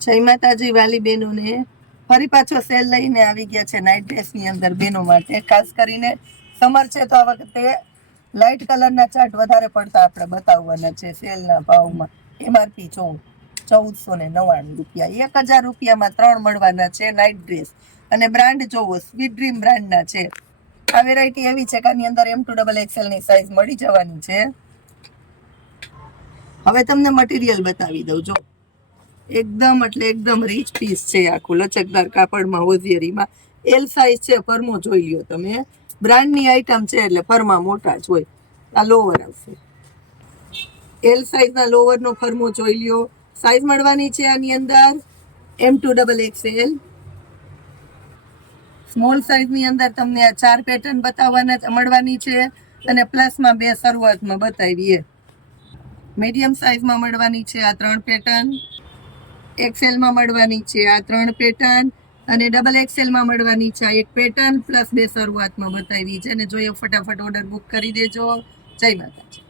જય માતાજી વાલી બહેનોને, ફરી પાછો સેલ લઈને આવી ગયા છે નાઇટ ડ્રેસની અંદર બહેનો માટે. ખાસ કરીને સમર છે તો આ વખતે લાઇટ કલરના ચાર્ટ વધારે પડતા આપણે બતાવવાના છે સેલના ભાવમાં. MRP 1499 રૂપિયા, 1000 રૂપિયામાં 3 મળવાના છે નાઇટ ડ્રેસ. અને બ્રાન્ડ જોવો, સ્વીટ ડ્રીમ બ્રાન્ડના છે. આ વેરાયટી એવી છે કે આની અંદર M2XL ની સાઈઝ મળી જવાની છે. હવે તમને મટીરિયલ બતાવી દઉં. જો એકદમ એટલે એકદમ રીચ પીસ છે, આખું લચકદાર કાપડમાં હોઝિયરીમાં. એલ સાઈઝ છે, ફરમો જોઈ લ્યો તમે. બ્રાન્ડની આઈટમ છે એટલે ફરમા મોટા જ હોય. આ લોવર આવશે, એલ સાઈઝના લોવરનો ફરમો જોઈ લ્યો. સાઈઝ મળવાની છે આની અંદર M2XL. સ્મોલ સાઈઝની અંદર તમને આ 4 પેટર્ન બતાવવાના મળવાની છે, અને પ્લસમાં 2 શરૂઆતમાં બતાવીએ. મીડિયમ સાઈઝમાં મળવાની છે આ 3 પેટર્ન. XL માં મળવાની છે આ 3 પેટર્ન, અને XXL માં મળવાની છે આ 1 પેટર્ન પ્લસ 2 શરૂઆતમાં બતાવી છે. અને જોઈએ ફટાફટ ઓર્ડર બુક કરી દેજો. જય માતાજી.